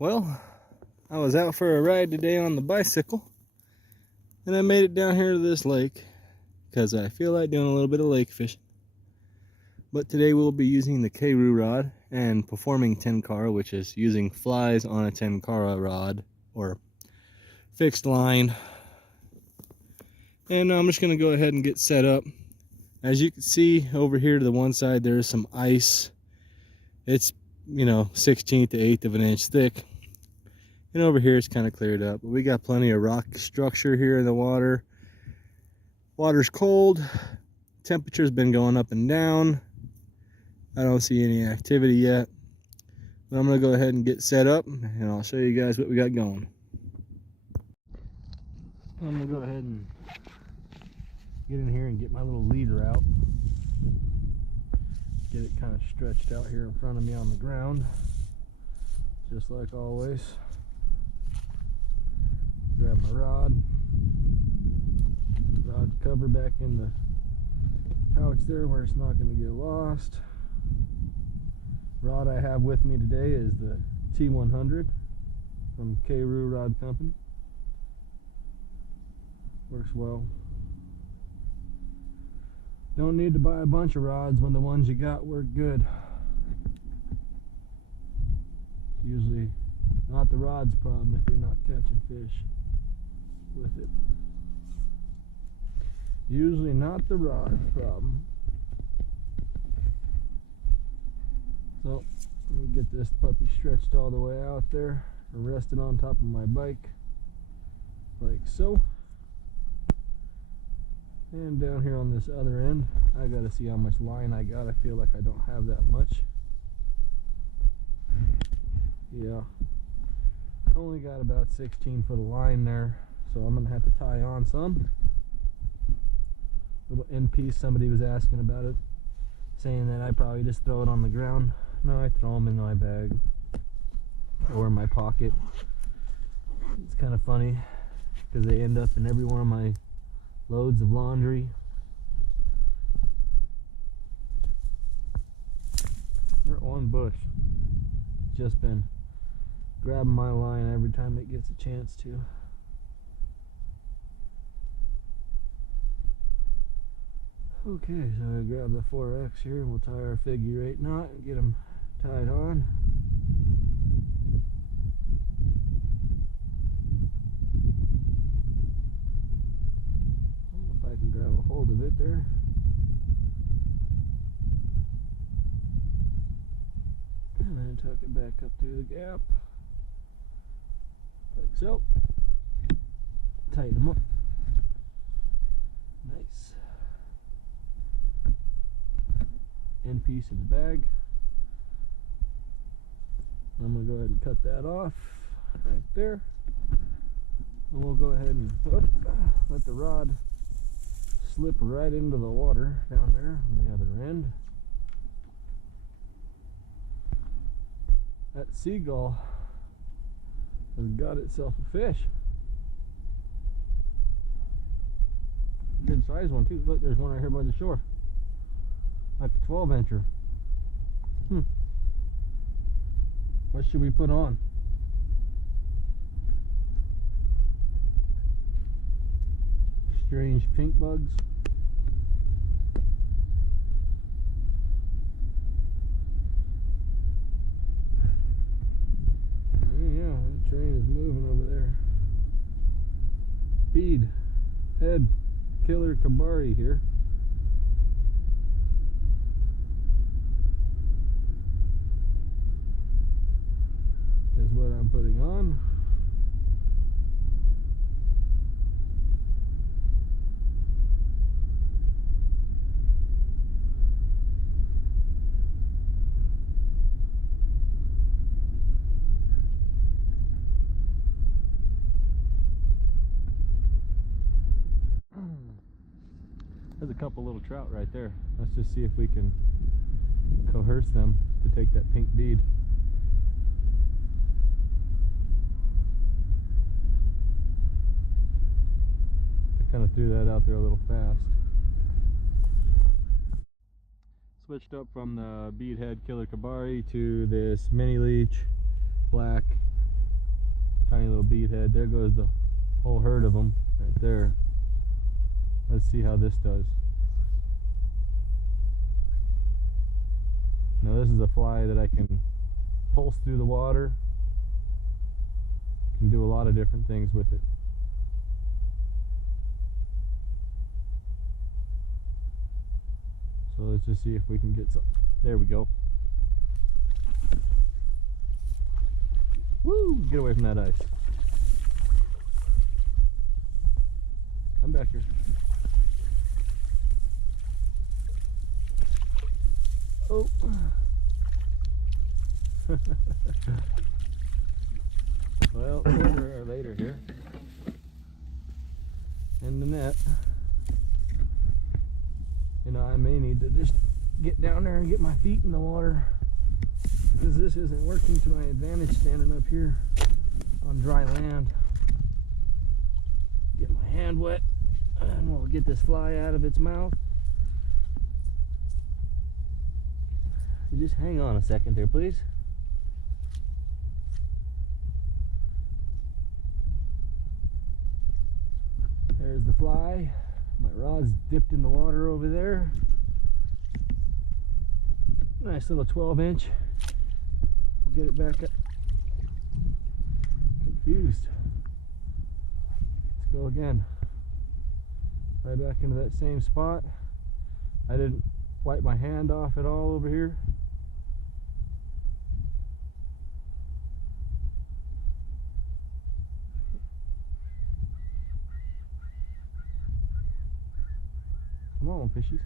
Well, I was out for a ride today on the bicycle, and I made it down here to this lake because I feel like doing a little bit of lake fishing. But today we'll be using the keiryu rod and performing Tenkara, which is using flies on a Tenkara rod or fixed line. And I'm just going to go ahead and get set up. As you can see over here to the one side, there's some ice. It's, 1/16 to 1/8 of an inch thick. And over here it's kind of cleared up. But we got plenty of rock structure here in the water. Water's cold. Temperature's been going up and down. I don't see any activity yet. But I'm going to go ahead and get set up and I'll show you guys what we got going. I'm going to go ahead and get in here and get my little leader out. Get it kind of stretched out here in front of me on the ground, just like always. Grab my rod cover back in the pouch there where it's not going to get lost. Rod I have with me today is the T100 from keiryu Rod Company. Works well. Don't need to buy a bunch of rods when the ones you got work good. Usually not the rod's problem if you're not catching fish with it. Usually not the rod's problem. So let me get this puppy stretched all the way out there, rested on top of my bike like so. And down here on this other end, I gotta see how much line I got. I feel like I don't have that much. Yeah, I only got about 16 foot of line there, so I'm gonna have to tie on some. Little end piece, somebody was asking about it, saying that I probably just throw it on the ground. No, I throw them in my bag or in my pocket. It's kind of funny because they end up in every one of my loads of laundry. We're at one bush. Just been grabbing my line every time it gets a chance to. Okay, so I grab the 4X here and we'll tie our figure 8 knot and get them tied on. If I can grab a hold of it there. And then tuck it back up through the gap. Like so. Tighten them up. Nice. End piece in the bag. I'm going to go ahead and cut that off right there. And we'll go ahead and let the rod slip right into the water down there on the other end. That seagull has got itself a fish. Good size one too. Look, there's one right here by the shore. Like a 12-incher. What should we put on? Strange pink bugs. Yeah, the train is moving over there. Bead head killer kabari here. Is what I'm putting on. There's a couple little trout right there. Let's just see if we can coerce them to take that pink bead. I kind of threw that out there a little fast. Switched up from the beadhead killer kabari to this mini leech black tiny little bead head. There goes the whole herd of them right there. Let's see how this does. Now this is a fly that I can pulse through the water. Can do a lot of different things with it. So let's just see if we can get some. There we go. Woo! Get away from that ice. Come back here. Oh. Well, sooner or later here. In the net. You know, I may need to just get down there and get my feet in the water, because this isn't working to my advantage standing up here on dry land. Get my hand wet and we'll get this fly out of its mouth. You just hang on a second there, please. There's the fly. My rod's dipped in the water over there. Nice little 12-inch. I'll get it back up. Confused. Let's go again. Right back into that same spot. I didn't wipe my hand off at all over here. Come on, fishies.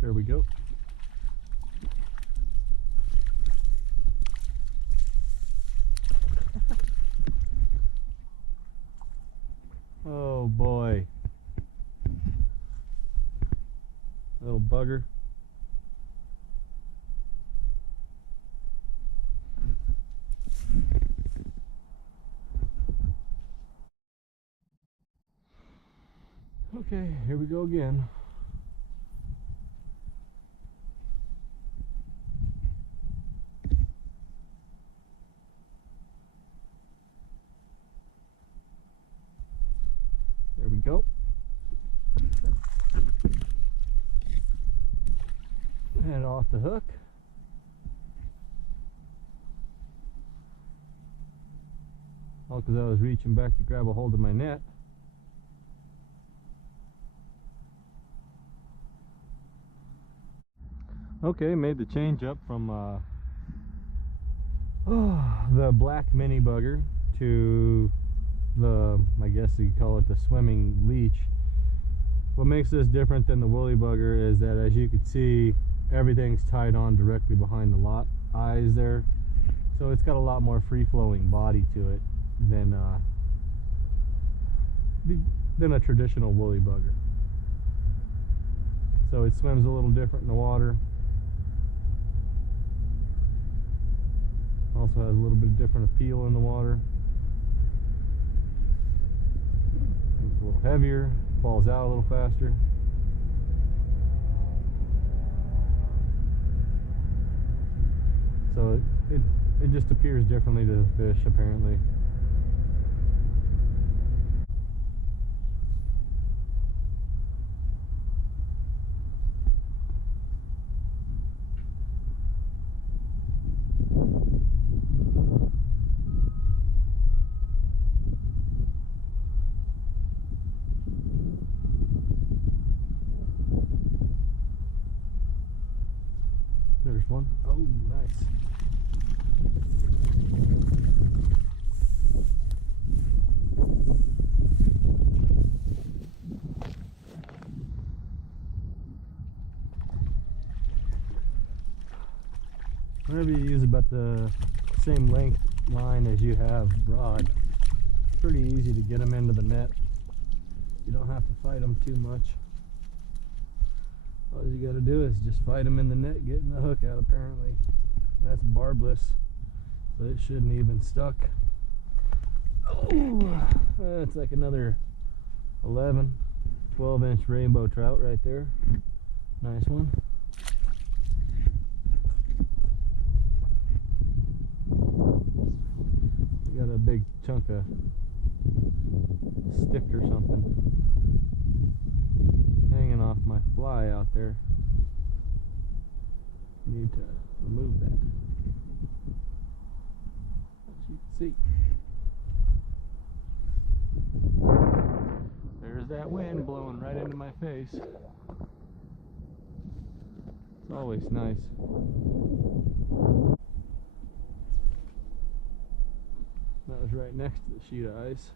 There we go. Oh boy. Little bugger. Okay, here we go again. There we go. And off the hook. All because I was reaching back to grab a hold of my net. Okay, made the change up from the black mini bugger to the, I guess you call it the swimming leech. What makes this different than the woolly bugger is that, as you can see, everything's tied on directly behind the eyes there, so it's got a lot more free-flowing body to it than a traditional woolly bugger. So it swims a little different in the water. Also has a little bit different appeal in the water. It's a little heavier, falls out a little faster. So it just appears differently to the fish, apparently. There's one. Oh, nice. Whenever you use about the same length line as you have rod, it's pretty easy to get them into the net. You don't have to fight them too much. All you got to do is just fight them in the net, getting the hook out. Apparently that's barbless, So it shouldn't even stuck. Oh, that's like another 11, 12-inch rainbow trout right there. Nice one. Got a big chunk of stick or something hanging off my fly out there. Need to remove that, as you can see. There's that wind blowing right into my face. It's always nice. That was right next to the sheet of ice.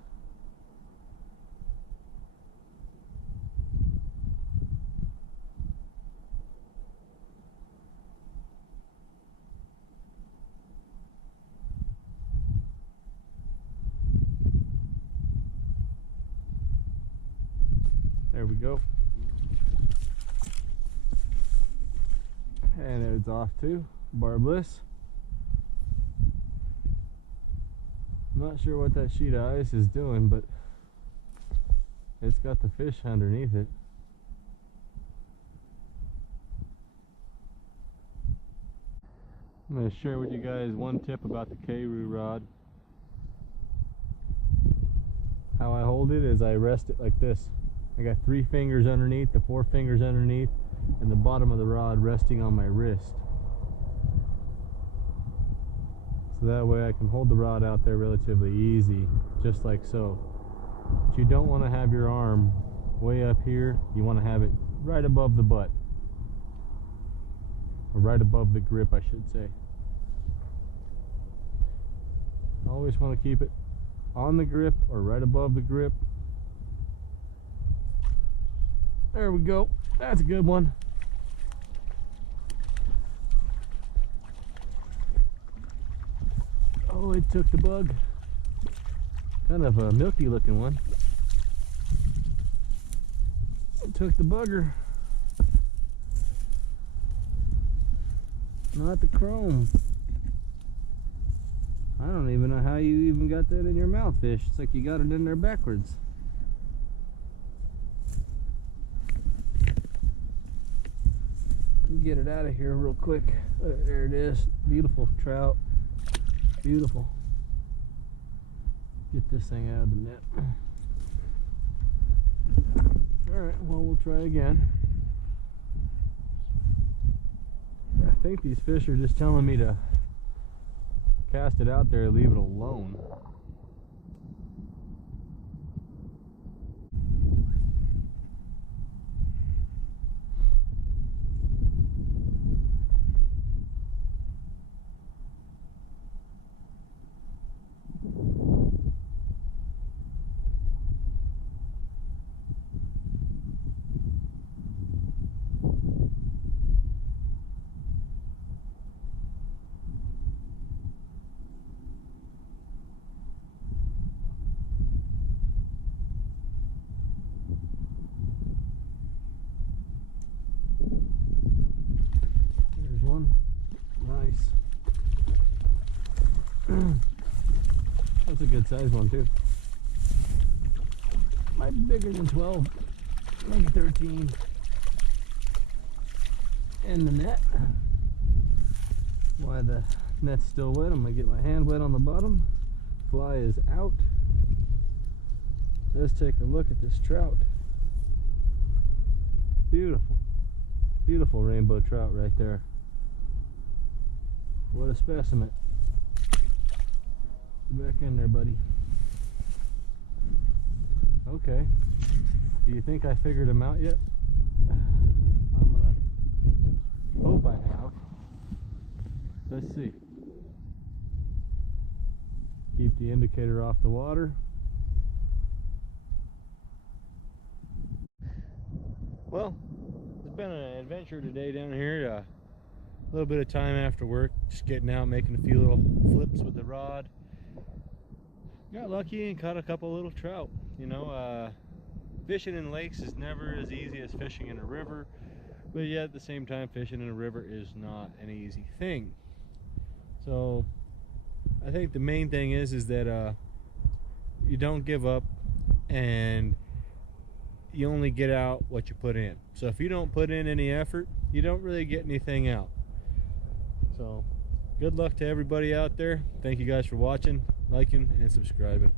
There we go. And it's off too, barbless. I'm not sure what that sheet of ice is doing, but it's got the fish underneath it. I'm going to share with you guys one tip about the keiryu rod. How I hold it is I rest it like this. I got 3 fingers underneath, the 4 fingers underneath, and the bottom of the rod resting on my wrist. So that way I can hold the rod out there relatively easy, just like so. But you don't want to have your arm way up here. You want to have it right above the butt. Or right above the grip, I should say. Always want to keep it on the grip or right above the grip. There we go. That's a good one. Oh, it took the bug. Kind of a milky looking one. It took the bugger. Not the chrome. I don't even know how you even got that in your mouth, fish. It's like you got it in there backwards. Get it out of here real quick. There it is. Beautiful trout. Beautiful. Get this thing out of the net. Alright, well, we'll try again. I think these fish are just telling me to cast it out there and leave it alone. Nice. That's a good size one too. Might be bigger than 12, maybe 13. In the net. While the net's still wet, I'm gonna get my hand wet on the bottom. Fly is out. Let's take a look at this trout. Beautiful, beautiful rainbow trout right there. What a specimen. Get back in there, buddy. Okay. Do you think I figured him out yet? I'm gonna hope I have. Let's see. Keep the indicator off the water. Well, it's been an adventure today down here. A little bit of time after work, just getting out, making a few little flips with the rod. Got lucky and caught a couple little trout. You know, fishing in lakes is never as easy as fishing in a river, but yet at the same time, fishing in a river is not an easy thing. So I think the main thing is that you don't give up, and you only get out what you put in. So if you don't put in any effort, you don't really get anything out. So good luck to everybody out there. Thank you guys for watching, liking, and subscribing.